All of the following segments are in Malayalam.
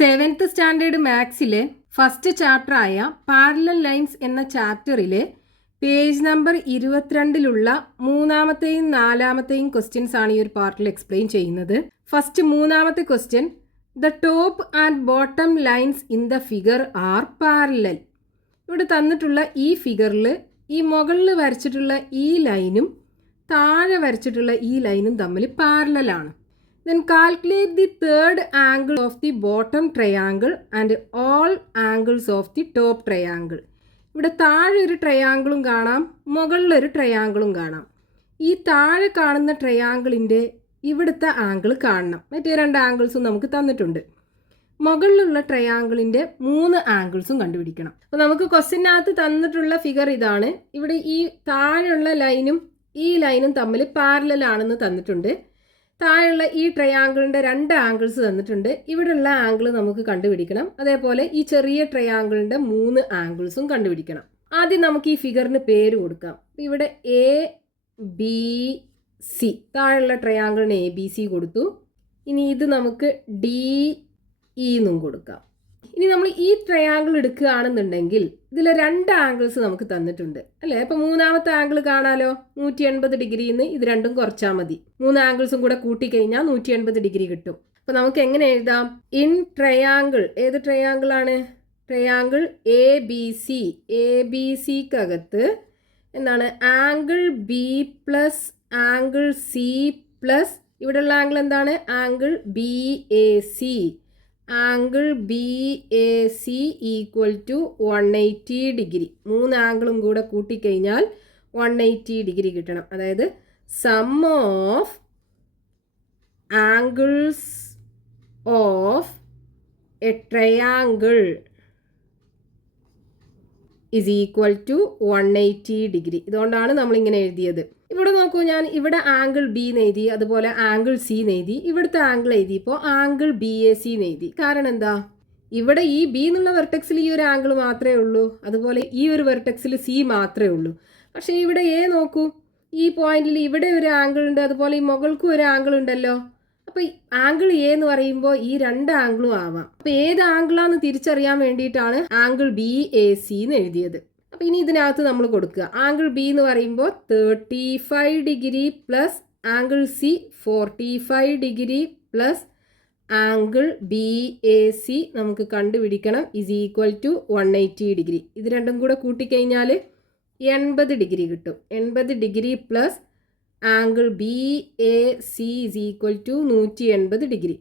സെവൻത്ത് സ്റ്റാൻഡേർഡ് മാത്സിലെ ഫസ്റ്റ് ചാപ്റ്ററായ പാരലൽ ലൈൻസ് എന്ന ചാപ്റ്ററിലെ പേജ് നമ്പർ 22-ലുള്ള മൂന്നാമത്തെയും നാലാമത്തെയും ക്വസ്റ്റ്യൻസ് ആണ് ഈ ഒരു പാർട്ടിൽ എക്സ്പ്ലെയിൻ ചെയ്യുന്നത്. ഫസ്റ്റ് മൂന്നാമത്തെ question, the top and bottom lines in the figure R parallel. ഇവിടെ തന്നിട്ടുള്ള ഈ ഫിഗറിൽ ഈ മുകളിൽ വരച്ചിട്ടുള്ള ഈ ലൈനും താഴെ വരച്ചിട്ടുള്ള ഈ ലൈനും തമ്മിൽ പാരലലാണ്. Then calculate the third angle of the bottom triangle and all angles of the top triangle. ഇവിടെ താഴെ ഒരു ട്രയാങ്കിളും കാണാം, മുകളിലൊരു ട്രയാങ്കിളും കാണാം. ഈ താഴെ കാണുന്ന ട്രയാങ്കിളിൻ്റെ ഇവിടുത്തെ ആംഗിൾ കാണണം. മറ്റേ രണ്ട് ആംഗിൾസും നമുക്ക് തന്നിട്ടുണ്ട്. മുകളിലുള്ള ട്രയാങ്കിളിൻ്റെ 3 ആംഗിൾസും കണ്ടുപിടിക്കണം. അപ്പോൾ നമുക്ക് ക്വസ്റ്റ്യനകത്ത് തന്നിട്ടുള്ള ഫിഗർ ഇതാണ്. ഇവിടെ ഈ താഴെയുള്ള ലൈനും ഈ ലൈനും തമ്മിൽ പാരലൽ ആണെന്ന് തന്നിട്ടുണ്ട്. താഴെയുള്ള ഈ ട്രയാങ്കിളിൻ്റെ 2 ആംഗിൾസ് തന്നിട്ടുണ്ട്. ഇവിടെയുള്ള ആംഗിൾ നമുക്ക് കണ്ടുപിടിക്കണം. അതേപോലെ ഈ ചെറിയ ട്രയാങ്കിളിൻ്റെ 3 ആംഗിൾസും കണ്ടുപിടിക്കണം. ആദ്യം നമുക്ക് ഈ ഫിഗറിന് പേര് കൊടുക്കാം. ഇവിടെ എ ബി സി, താഴെയുള്ള ട്രയാങ്കിളിന് എ ബി സി കൊടുത്തു. ഇനി ഇത് നമുക്ക് ഡി ഇ എന്നും കൊടുക്കാം. ഇനി നമ്മൾ ഈ ട്രയാങ്കിൾ എടുക്കുകയാണെന്നുണ്ടെങ്കിൽ ഇതിൽ 2 ആംഗിൾസ് നമുക്ക് തന്നിട്ടുണ്ട് അല്ലേ. അപ്പോൾ മൂന്നാമത്തെ ആംഗിൾ കാണാലോ, 180 ഡിഗ്രിന്ന് ഇത് രണ്ടും കുറച്ചാൽ മതി. 3 ആംഗിൾസും കൂടെ കൂട്ടിക്കഴിഞ്ഞാൽ 180 ഡിഗ്രി കിട്ടും. അപ്പോൾ നമുക്ക് എങ്ങനെ എഴുതാം? ഇൻ ട്രയാങ്കിൾ, ഏത് ട്രയാങ്കിൾ ആണ്? Triangle A B C. A B സിക്കകത്ത് എന്താണ്? Angle B plus angle C plus ഇവിടെയുള്ള ആംഗിൾ എന്താണ്? Angle B A C. Angle B A C equal to 180 degree. 3 ആംഗിളും കൂടെ കൂട്ടിക്കഴിഞ്ഞാൽ 180 ഡിഗ്രി കിട്ടണം. അതായത് sum of angles of a triangle is equal to 180 degree. ഇതുകൊണ്ടാണ് നമ്മളിങ്ങനെ എഴുതിയത്. ഇവിടെ നോക്കൂ, ഞാൻ ഇവിടെ ആംഗിൾ ബി എഴുതി, അതുപോലെ ആംഗിൾ സി എഴുതി. ഇവിടുത്തെ ആംഗിൾ എഴുതിയപ്പോൾ ആംഗിൾ ബി എ സി എഴുതി. കാരണം എന്താ? ഇവിടെ ഈ ബി എന്നുള്ള വെർട്ടെക്സിൽ ഈ ഒരു ആംഗിൾ മാത്രമേ ഉള്ളൂ, അതുപോലെ ഈ ഒരു വെർട്ടെക്സിൽ സി മാത്രമേ ഉള്ളൂ. പക്ഷേ ഇവിടെ എ നോക്കൂ, ഈ പോയിന്റിൽ ഇവിടെ ഒരു ആംഗിൾ ഉണ്ട്, അതുപോലെ ഈ മുകൾക്കും ഒരു ആംഗിൾ ഉണ്ടല്ലോ. അപ്പോൾ ആംഗിൾ എ എന്ന് പറയുമ്പോൾ ഈ 2 ആംഗിളും ആവാം. അപ്പോൾ ഏത് ആംഗിളാന്ന് തിരിച്ചറിയാൻ വേണ്ടിയിട്ടാണ് ആംഗിൾ ബി എ സി എന്ന് എഴുതിയത്. അപ്പോൾ ഇനി ഇതിനകത്ത് നമ്മൾ കൊടുക്കുക. ആംഗിൾ ബി എന്ന് പറയുമ്പോൾ 35 degree plus angle C 45 degree plus angle B A C നമുക്ക് കണ്ടുപിടിക്കണം ഇസ് ഈക്വൽ ടു 180 ഡിഗ്രി. ഇത് രണ്ടും കൂടെ കൂട്ടിക്കഴിഞ്ഞാൽ 80 ഡിഗ്രി കിട്ടും. 80 degree plus angle B A C is equal to 180 degree.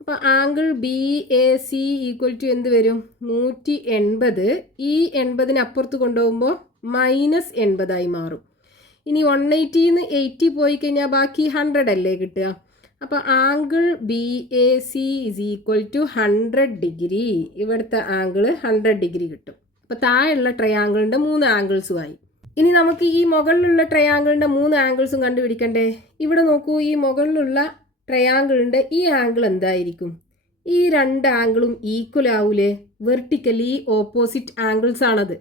അപ്പോൾ angle B A C equal to എന്ത് വരും? 180. ഈ 80 അപ്പുറത്ത് കൊണ്ടുപോകുമ്പോൾ -80 മാറും. ഇനി 180-ന്ന് 80 പോയി കഴിഞ്ഞാൽ ബാക്കി 100 അല്ലേ കിട്ടുക. അപ്പോൾ angle B A C is equal to 100 degree. ഇവിടുത്തെ ആംഗിൾ 100 ഡിഗ്രി കിട്ടും. അപ്പോൾ താഴെയുള്ള ട്രയാങ്കിളിൻ്റെ 3 ആംഗിൾസുമായി. ഇനി നമുക്ക് ഈ മുകളിലുള്ള ട്രയാങ്കിളിൻ്റെ 3 ആംഗിൾസും കണ്ടുപിടിക്കണ്ടേ? ഇവിടെ നോക്കൂ, ഈ മുകളിലുള്ള ട്രയാങ്കിളിൻ്റെ ഈ ആംഗിൾ എന്തായിരിക്കും? ഈ 2 ആംഗിളും ഈക്വൽ ആവൂലേ? വെർട്ടിക്കലി ഓപ്പോസിറ്റ് ആംഗിൾസ് ആണത്.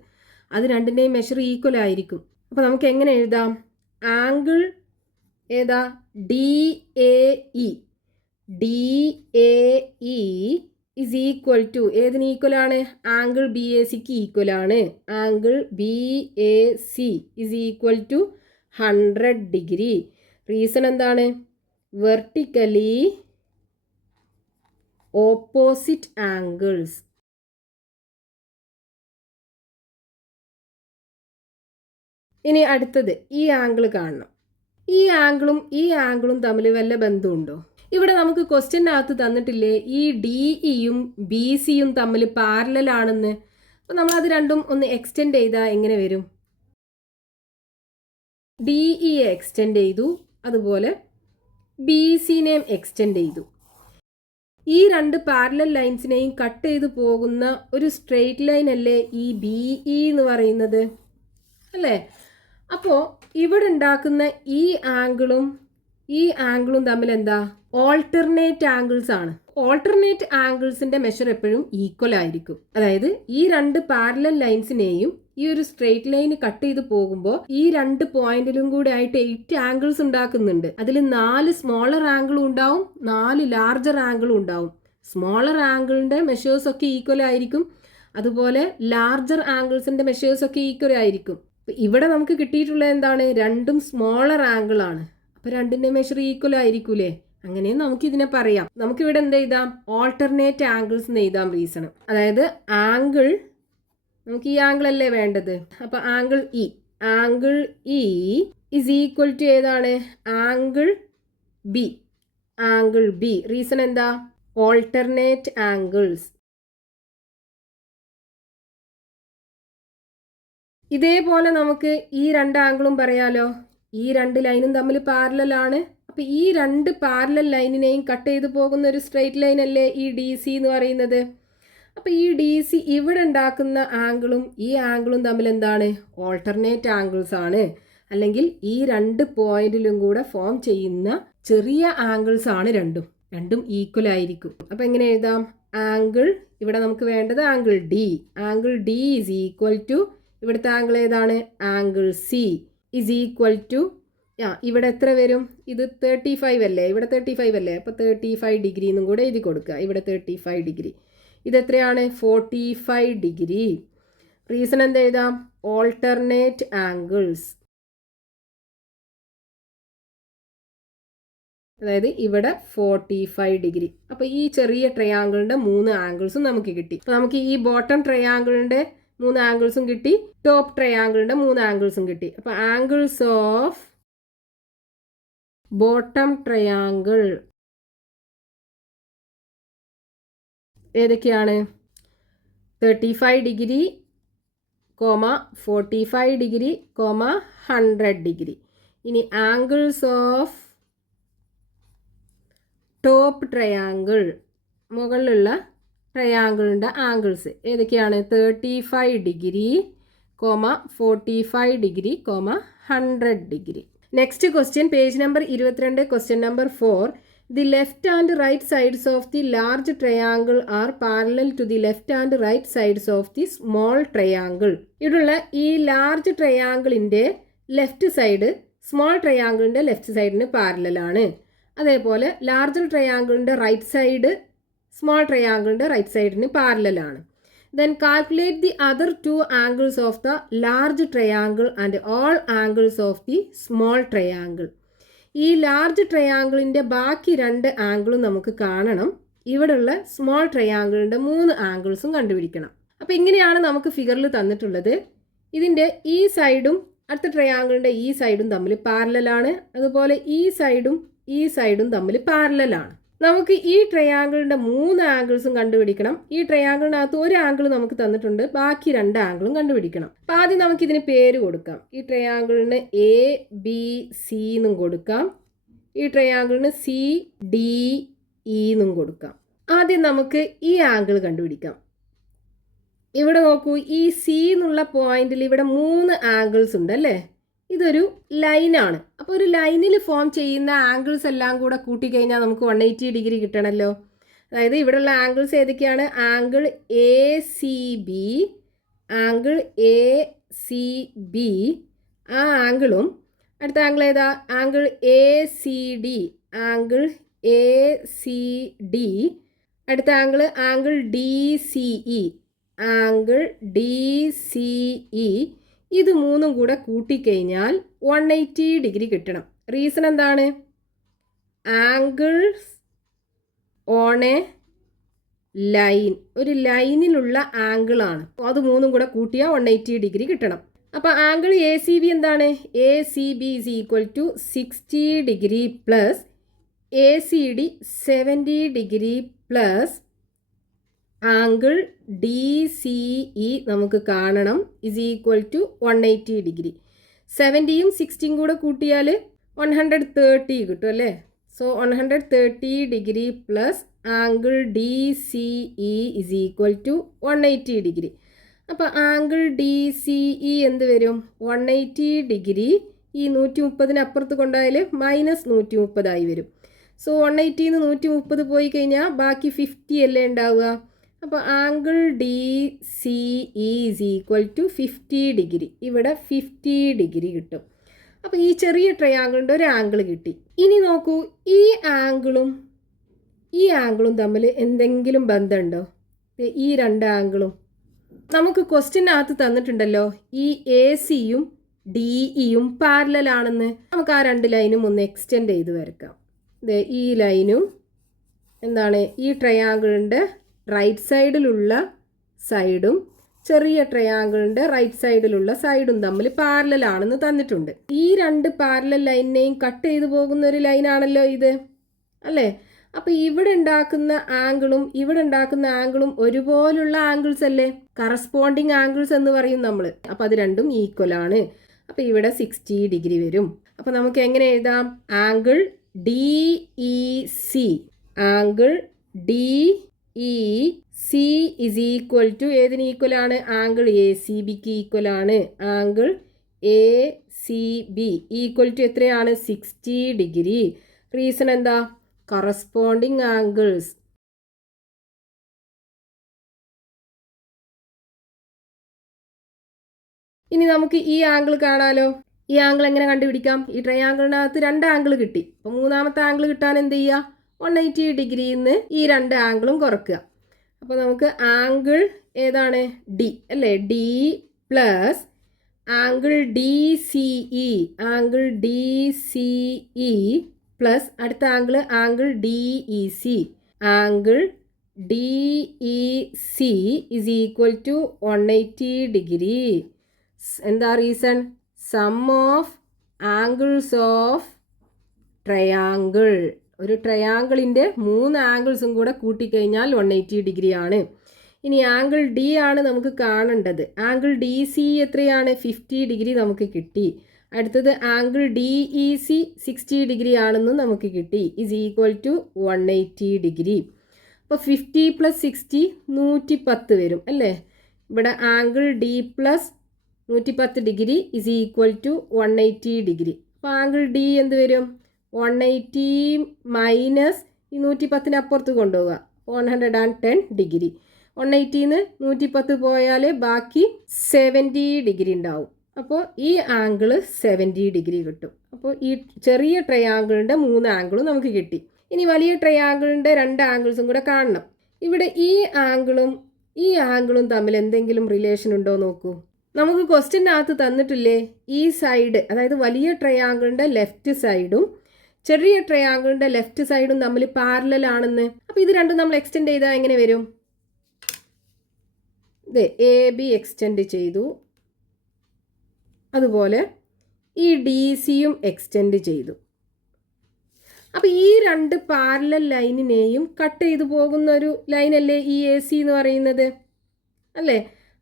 അത് രണ്ടിൻ്റെയും മെഷർ ഈക്വൽ ആയിരിക്കും. അപ്പോൾ നമുക്ക് എങ്ങനെ എഴുതാം? ആംഗിൾ ഏതാ? D A E. D A E is equal to ഏതിന് ഈക്വൽ ആണ്? ആംഗിൾ ബി എ സിക്ക് ഈക്വൽ ആണ്. Angle B A C is equal to 100 degree. Reason എന്താണ്? Vertically opposite angles. ഇനി അടുത്തത് ഈ ആംഗിൾ കാണണം. ഈ ആംഗിളും തമ്മിൽ വല്ല ബന്ധമുണ്ടോ? ഇവിടെ നമുക്ക് ക്വസ്റ്റ്യനകത്ത് തന്നിട്ടില്ലേ ഈ ഡി ഇയും ബി സിയും തമ്മിൽ പാരലൽ ആണെന്ന്. അപ്പോൾ നമ്മളത് രണ്ടും ഒന്ന് എക്സ്റ്റെൻഡ് ചെയ്താൽ എങ്ങനെ വരും? ഡി ഇയെ എക്സ്റ്റെൻഡ് ചെയ്തു, അതുപോലെ ബി സിനെയും എക്സ്റ്റെൻഡ് ചെയ്തു. ഈ 2 പാരലൽ ലൈൻസിനെയും കട്ട് ചെയ്തു പോകുന്ന ഒരു സ്ട്രെയിറ്റ് ലൈൻ അല്ലേ ഈ ബി ഇ എന്ന് പറയുന്നത് അല്ലേ? അപ്പോൾ ഇവിടെ ഉണ്ടാക്കുന്ന ഈ ആംഗിളും തമ്മിൽ എന്താ? ഓൾട്ടർനേറ്റ് ആംഗിൾസ് ആണ്. ഓൾട്ടർനേറ്റ് ആംഗിൾസിന്റെ മെഷർ എപ്പോഴും ഈക്വൽ ആയിരിക്കും. അതായത് ഈ 2 പാരലൽ ലൈൻസിനെയും ഈ ഒരു സ്ട്രെയിറ്റ് ലൈൻ കട്ട് ചെയ്ത് പോകുമ്പോൾ ഈ 2 പോയിന്റിലും കൂടെ ആയിട്ട് 8 ആംഗിൾസ് ഉണ്ടാക്കുന്നുണ്ട്. അതിൽ 4 സ്മോളർ ആംഗിളും ഉണ്ടാവും, 4 ലാർജർ ആംഗിളും ഉണ്ടാവും. സ്മോളർ ആംഗിളിൻ്റെ മെഷേഴ്സൊക്കെ ഈക്വൽ ആയിരിക്കും, അതുപോലെ ലാർജർ ആംഗിൾസിൻ്റെ മെഷേഴ്സൊക്കെ ഈക്വൽ ആയിരിക്കും. ഇവിടെ നമുക്ക് കിട്ടിയിട്ടുള്ളത് എന്താണ്? രണ്ടും സ്മോളർ ആംഗിൾ ആണ്. അപ്പോൾ രണ്ടിൻ്റെ മെഷർ ഈക്വൽ ആയിരിക്കൂലേ? അങ്ങനെ നമുക്കിതിനെ പറയാം. നമുക്കിവിടെ എന്ത് എഴുതാം? ഓൾട്ടർനേറ്റ് ആംഗിൾസ് എന്ന് എഴുതാം റീസൺ. അതായത് ആംഗിൾ, നമുക്ക് ഈ ആംഗിൾ അല്ലേ വേണ്ടത്, അപ്പോൾ angle E is equal to ഏതാണ്? Angle B. റീസൺ എന്താ? Alternate angles. ഇതേപോലെ നമുക്ക് ഈ രണ്ട് ആംഗിളും പറയാലോ. ഈ രണ്ട് ലൈനും തമ്മിൽ പാരലൽ ആണ്. അപ്പോൾ ഈ രണ്ട് പാരലൽ ലൈനിനെയും കട്ട് ചെയ്ത് പോകുന്ന ഒരു സ്ട്രെയിറ്റ് ലൈൻ അല്ലേ ഈ ഡി സി എന്ന് പറയുന്നത്. അപ്പോൾ ഈ ഡി സി ഇവിടെ ഉണ്ടാക്കുന്ന ആംഗിളും ഈ ആംഗിളും തമ്മിൽ എന്താണ്? ഓൾട്ടർനേറ്റ് ആംഗിൾസ് ആണ്. അല്ലെങ്കിൽ ഈ രണ്ട് പോയിന്റിലും കൂടെ ഫോം ചെയ്യുന്ന ചെറിയ ആംഗിൾസ് ആണ് രണ്ടും ഈക്വൽ ആയിരിക്കും. അപ്പോൾ എങ്ങനെ എഴുതാം? ആംഗിൾ, ഇവിടെ നമുക്ക് വേണ്ടത് angle D is equal to, ഇവിടുത്തെ ആംഗിൾ ഏതാണ്? Angle C is equal to, ഇവിടെ എത്ര വരും? ഇത് 35 അല്ലേ, ഇവിടെ 35 അല്ലേ, അപ്പോൾ 35 ഡിഗ്രി എന്നും കൂടെ എഴുതി കൊടുക്കുക. ഇവിടെ 35 ഡിഗ്രി, ഇതെത്രയാണ്? 45 ഡിഗ്രി. റീസൺ എന്താ എഴുതാം? Alternate angles. അതായത് ഇവിടെ 45 ഡിഗ്രി. അപ്പോൾ ഈ ചെറിയ ട്രയാങ്കിളിൻ്റെ 3 ആംഗിൾസും നമുക്ക് കിട്ടി. അപ്പോൾ നമുക്ക് ഈ ബോട്ടം ട്രയാങ്കിളിൻ്റെ 3 ആംഗിൾസും കിട്ടി, ടോപ്പ് ട്രയാങ്കിളിൻ്റെ 3 ആംഗിൾസും കിട്ടി. അപ്പോൾ ആംഗിൾസ് ഓഫ് ബോട്ടം ട്രയാങ്കിൾ ഏതൊക്കെയാണ്? 35 ഡിഗ്രി, 45 ഡിഗ്രി, 100 ഡിഗ്രി. ഇനി ആംഗിൾസ് ഓഫ് ടോപ്പ് ട്രയാങ്കിൾ, മുകളിലുള്ള ട്രയാങ്കിളിൻ്റെ ആംഗിൾസ് ഏതൊക്കെയാണ്? 35 degree, 45 degree, 100 degree. Next question, page number 22, question number 4. The left and right sides of the large triangle are parallel to the left and right sides of the small triangle. ഇവിടെയുള്ള ഈ ലാർജ് ട്രയാങ്കിളിൻ്റെ ലെഫ്റ്റ് സൈഡ് സ്മോൾ ട്രയാങ്കിളിൻ്റെ ലെഫ്റ്റ് സൈഡിന് പാരലലാണ്. അതേപോലെ ലാർജർ ട്രയാങ്കിളിൻ്റെ right side small ട്രയാങ്കിളിൻ്റെ right സൈഡിന് പാരലലാണ്. Then calculate the other two angles of the large triangle and all angles of the small triangle. ഈ ലാർജ് ട്രയാങ്കിളിൻ്റെ ബാക്കി 2 ആംഗിളും നമുക്ക് കാണണം. ഇവിടെയുള്ള സ്മോൾ ട്രയാങ്കിളിൻ്റെ 3 ആംഗിൾസും കണ്ടുപിടിക്കണം. അപ്പോൾ ഇങ്ങനെയാണ് നമുക്ക് ഫിഗറിൽ തന്നിട്ടുള്ളത്. ഇതിൻ്റെ ഈ സൈഡും അടുത്ത ട്രയാങ്കിളിൻ്റെ ഈ സൈഡും തമ്മിൽ പാരലലാണ്. അതുപോലെ ഈ സൈഡും തമ്മിൽ പാരലലാണ്. നമുക്ക് ഈ ട്രയാങ്കിളിൻ്റെ 3 ആംഗിൾസും കണ്ടുപിടിക്കണം. ഈ ട്രയാങ്കിളിനകത്ത് ഒരു ആംഗിൾ നമുക്ക് തന്നിട്ടുണ്ട്, ബാക്കി 2 ആംഗിളും കണ്ടുപിടിക്കണം. അപ്പോൾ ആദ്യം നമുക്കിതിന് പേര് കൊടുക്കാം. ഈ ട്രയാങ്കിളിന് എ ബി സി എന്നും കൊടുക്കാം, ഈ ട്രയാങ്കിളിന് സി ഡി ഇ എന്നും കൊടുക്കാം. ആദ്യം നമുക്ക് ഈ ആംഗിൾ കണ്ടുപിടിക്കാം. ഇവിടെ നോക്കൂ, ഈ സി എന്നുള്ള പോയിന്റിൽ ഇവിടെ 3 ആംഗിൾസ് ഉണ്ട് അല്ലേ? ഇതൊരു ലൈനാണ്. അപ്പോൾ ഒരു ലൈനിൽ ഫോം ചെയ്യുന്ന ആംഗിൾസ് എല്ലാം കൂടെ കൂട്ടിക്കഴിഞ്ഞാൽ നമുക്ക് 180 ഡിഗ്രി കിട്ടണമല്ലോ. അതായത് ഇവിടെയുള്ള ആംഗിൾസ് ഏതൊക്കെയാണ്? Angle A C B, angle A C B, ആ ആംഗിളും അടുത്ത ആംഗിൾ ഏതാ? Angle A C D, angle A C D, അടുത്ത angle D C E, angle D C E. ഇത് 3ഉം കൂടെ കൂട്ടിക്കഴിഞ്ഞാൽ 180 ഡിഗ്രി കിട്ടണം. റീസൺ എന്താണ്? ആംഗിൾസ് ഓൺ എ ലൈൻ, ഒരു ലൈനിലുള്ള ആംഗിളാണ്. അത് 3ഉം കൂടെ കൂട്ടിയാൽ 180 ഡിഗ്രി കിട്ടണം. അപ്പോൾ ആംഗിൾ എ സി ബി എന്താണ്? A C B is equal to 60 degree plus A C D 70 degree plus angle D C E നമുക്ക് കാണണം ഇസ് ഈക്വൽ ടു 180 ഡിഗ്രി. 70യും 60യും കൂടെ കൂട്ടിയാൽ 130 കിട്ടും അല്ലേ? So 130 degree plus angle D C E is equal to 180 degree. അപ്പോൾ ആംഗിൾ ഡി സി ഇ എന്ത് വരും? 180 ഡിഗ്രി ഈ 130 അപ്പുറത്ത് കൊണ്ടായാൽ -130 വരും. സോ 180ന്ന് 130 പോയി കഴിഞ്ഞാൽ ബാക്കി 50 അല്ലേ ഉണ്ടാവുക. അപ്പോൾ angle D C E is equal to 50 degree. ഇവിടെ 50 ഡിഗ്രി കിട്ടും. അപ്പോൾ ഈ ചെറിയ ട്രയാങ്കിളിൻ്റെ ഒരു ആംഗിൾ കിട്ടി. ഇനി നോക്കൂ, ഈ ആംഗിളും ഈ ആംഗിളും തമ്മിൽ എന്തെങ്കിലും ബന്ധമുണ്ടോ? ഈ രണ്ട് ആംഗിളും നമുക്ക് ക്വസ്റ്റ്യനകത്ത് തന്നിട്ടുണ്ടല്ലോ, ഈ എ സിയും ഡി ഇയും പാരലൽ ആണെന്ന്. നമുക്ക് ആ രണ്ട് ലൈനും ഒന്ന് എക്സ്റ്റെൻഡ് ചെയ്ത് വരക്കാം. ഈ ലൈനും എന്താണ്, ഈ ട്രയാങ്കിളിൻ്റെ റൈറ്റ് സൈഡിലുള്ള സൈഡും ചെറിയ ട്രയാങ്കിളിൻ്റെ റൈറ്റ് സൈഡിലുള്ള സൈഡും തമ്മിൽ പാരലൽ ആണെന്ന് തന്നിട്ടുണ്ട്. ഈ രണ്ട് പാരലൽ ലൈനിനെയും കട്ട് ചെയ്തു പോകുന്ന ഒരു ലൈനാണല്ലോ ഇത്, അല്ലേ? അപ്പോൾ ഇവിടെ ഉണ്ടാക്കുന്ന ആംഗിളും ഒരുപോലുള്ള ആംഗിൾസ് അല്ലേ, കറസ്പോണ്ടിങ് ആംഗിൾസ് എന്ന് പറയും നമ്മൾ. അപ്പോൾ അത് രണ്ടും ഈക്വൽ ആണ്. അപ്പോൾ ഇവിടെ 60 ഡിഗ്രി വരും. അപ്പോൾ നമുക്ക് എങ്ങനെ എഴുതാം? Angle D E C, angle D E C is equal to ഏതിന് ഈക്വൽ ആണ്? ആംഗിൾ എ സി ബിക്ക് ഈക്വൽ ആണ്. Angle A C B equal to എത്രയാണ്? 60 ഡിഗ്രി. റീസൺ എന്താ? Corresponding angles. ഇനി നമുക്ക് ഈ ആംഗിൾ കാണാലോ. ഈ ആംഗിൾ എങ്ങനെ കണ്ടുപിടിക്കാം? ഈ ട്രയാങ്കിളിനകത്ത് രണ്ട് ആംഗിൾ കിട്ടി. അപ്പോൾ മൂന്നാമത്തെ ആംഗിൾ കിട്ടാൻ എന്ത് ചെയ്യുക? 180 ഡിഗ്രിയിൽ നിന്ന് ഈ രണ്ട് ആംഗിളും കുറക്കുക. അപ്പോൾ നമുക്ക് ആംഗിൾ ഏതാണ്? ഡി അല്ലേ? D plus angle D C E, angle D C E plus അടുത്ത angle D E C, angle D E C is equal to 180 degree. എന്താ reason? Sum of angles of triangle. ഒരു ട്രയാങ്കിളിൻ്റെ 3 ആംഗിൾസും കൂടെ കൂട്ടിക്കഴിഞ്ഞാൽ 180 ഡിഗ്രി ആണ്. ഇനി ആംഗിൾ ഡി ആണ് നമുക്ക് കാണേണ്ടത്. ആംഗിൾ ഡി സി എത്രയാണ്? 50 ഡിഗ്രി നമുക്ക് കിട്ടി. അടുത്തത് angle D E C 60 degree ആണെന്നും നമുക്ക് കിട്ടി. Is equal to 180 degree. അപ്പോൾ 50 പ്ലസ് 60 110 വരും അല്ലേ? ഇവിടെ angle D plus 110 degree is equal to 180 degree. അപ്പോൾ ആംഗിൾ ഡി എന്ത് വരും? 180 മൈനസ് ഈ 110 അപ്പുറത്ത് കൊണ്ടുപോവുക, 110 ഡിഗ്രി. 180ന്ന് 110 പോയാൽ ബാക്കി 70 ഡിഗ്രി ഉണ്ടാവും. അപ്പോൾ ഈ ആംഗിൾ 70 ഡിഗ്രി കിട്ടും. അപ്പോൾ ഈ ചെറിയ ട്രയാങ്കിളിൻ്റെ 3 ആംഗിളും നമുക്ക് കിട്ടി. ഇനി വലിയ ട്രയാങ്കിളിൻ്റെ 2 ആംഗിൾസും കൂടെ കാണണം. ഇവിടെ ഈ ആംഗിളും തമ്മിൽ എന്തെങ്കിലും റിലേഷൻ ഉണ്ടോ നോക്കൂ. നമുക്ക് ക്വസ്റ്റ്യനകത്ത് തന്നിട്ടില്ലേ, ഈ സൈഡ് അതായത് വലിയ ട്രയാങ്കിളിൻ്റെ ലെഫ്റ്റ് സൈഡും ചെറിയ ട്രയാങ്കിളിൻ്റെ ലെഫ്റ്റ് സൈഡും തമ്മിൽ പാരലൽ ആണെന്ന്. അപ്പോൾ ഇത് രണ്ടും നമ്മൾ എക്സ്റ്റെൻഡ് ചെയ്താൽ എങ്ങനെ വരും? ഇത് എ ബി എക്സ്റ്റെൻഡ് ചെയ്തു, അതുപോലെ ഈ ഡി സിയും എക്സ്റ്റെൻഡ് ചെയ്തു. അപ്പോൾ ഈ രണ്ട് പാരലൽ ലൈനിനെയും കട്ട് ചെയ്തു പോകുന്ന ഒരു ലൈനല്ലേ ഈ എ സി എന്ന് പറയുന്നത്, അല്ലേ?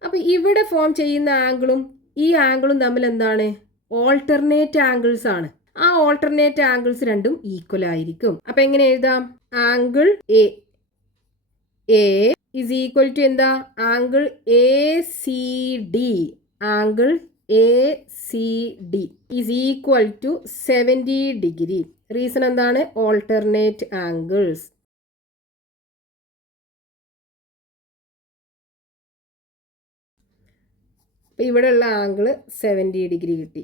അപ്പോൾ ഇവിടെ ഫോം ചെയ്യുന്ന ആംഗിളും ഈ ആംഗിളും തമ്മിൽ എന്താണ്? ഓൾട്ടർനേറ്റ് ആംഗിൾസ് ആണ്. ആ ഓൾട്ടർനേറ്റ് ആംഗിൾസ് രണ്ടും ഈക്വൽ ആയിരിക്കും. അപ്പോൾ എങ്ങനെ എഴുതാം? Angle A is equal to എന്താ? Angle A C D, angle A C D is equal to 70 degree. Reason എന്താണ്? Alternate angles. അപ്പോൾ ഇവിടെയുള്ള ആംഗിൾ 70 ഡിഗ്രി കിട്ടി.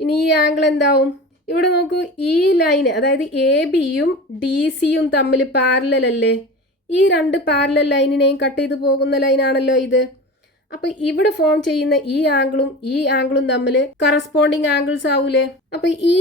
ഇനി ഈ ആംഗിൾ എന്താവും? ഇവിടെ നോക്കൂ, ഈ ലൈന് അതായത് എ ബിയും ഡി സിയും തമ്മിൽ പാരലൽ അല്ലേ? ഈ രണ്ട് പാരലൽ ലൈനിനെയും കട്ട് ചെയ്ത് പോകുന്ന ലൈനാണല്ലോ ഇത്. അപ്പോൾ ഇവിടെ ഫോം ചെയ്യുന്ന ഈ ആംഗിളും തമ്മിൽ കറസ്പോണ്ടിങ് ആംഗിൾസ് ആവൂലേ? അപ്പോൾ ഈ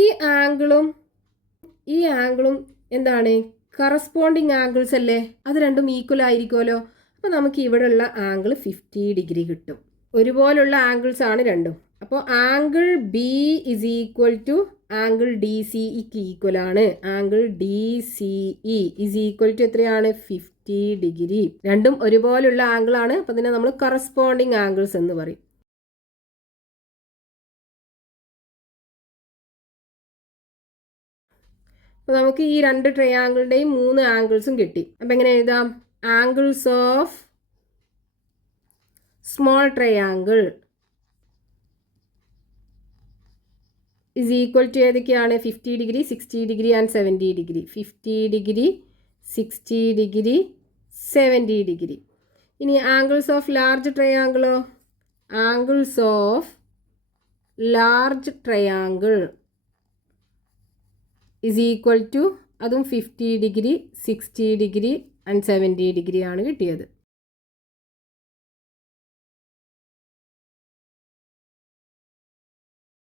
ആംഗിളും എന്താണ്? കറസ്പോണ്ടിങ് ആംഗിൾസ് അല്ലേ? അത് രണ്ടും ഈക്വൽ ആയിരിക്കുമല്ലോ. അപ്പോൾ നമുക്ക് ഇവിടെയുള്ള ആംഗിൾ 50 ഡിഗ്രി കിട്ടും. ഒരുപോലുള്ള ആംഗിൾസ് ആണ് രണ്ടും. അപ്പോൾ angle B is equal to angle D C ഇക്ക് ഈക്വൽ ആണ്. Angle D C E is equal to എത്രയാണ്? 50 ഡിഗ്രി. രണ്ടും ഒരുപോലുള്ള ആംഗിൾ ആണ്. അപ്പോൾ ഇതിനെ നമ്മൾ കറസ്പോണ്ടിങ് ആംഗിൾസ് എന്ന് പറയും. അപ്പോൾ നമുക്ക് ഈ രണ്ട് ട്രയാങ്കിളിൻ്റെയും 3 ആംഗിൾസും കിട്ടി. അപ്പോൾ എങ്ങനെ എഴുതാം? Angles of small triangle is equal to ഏതൊക്കെയാണ്? 50 degree, 60 degree and 70 degree. 50 degree, 60 degree, 70 degree. ഇനി ആംഗിൾസ് ഓഫ് ലാർജ് ട്രയാങ്കിളോ? Angles of large triangle is equal to അതും 50 ഡിഗ്രി 60 ഡിഗ്രി ആൻഡ് 70 ഡിഗ്രി ആണ് കിട്ടിയത്.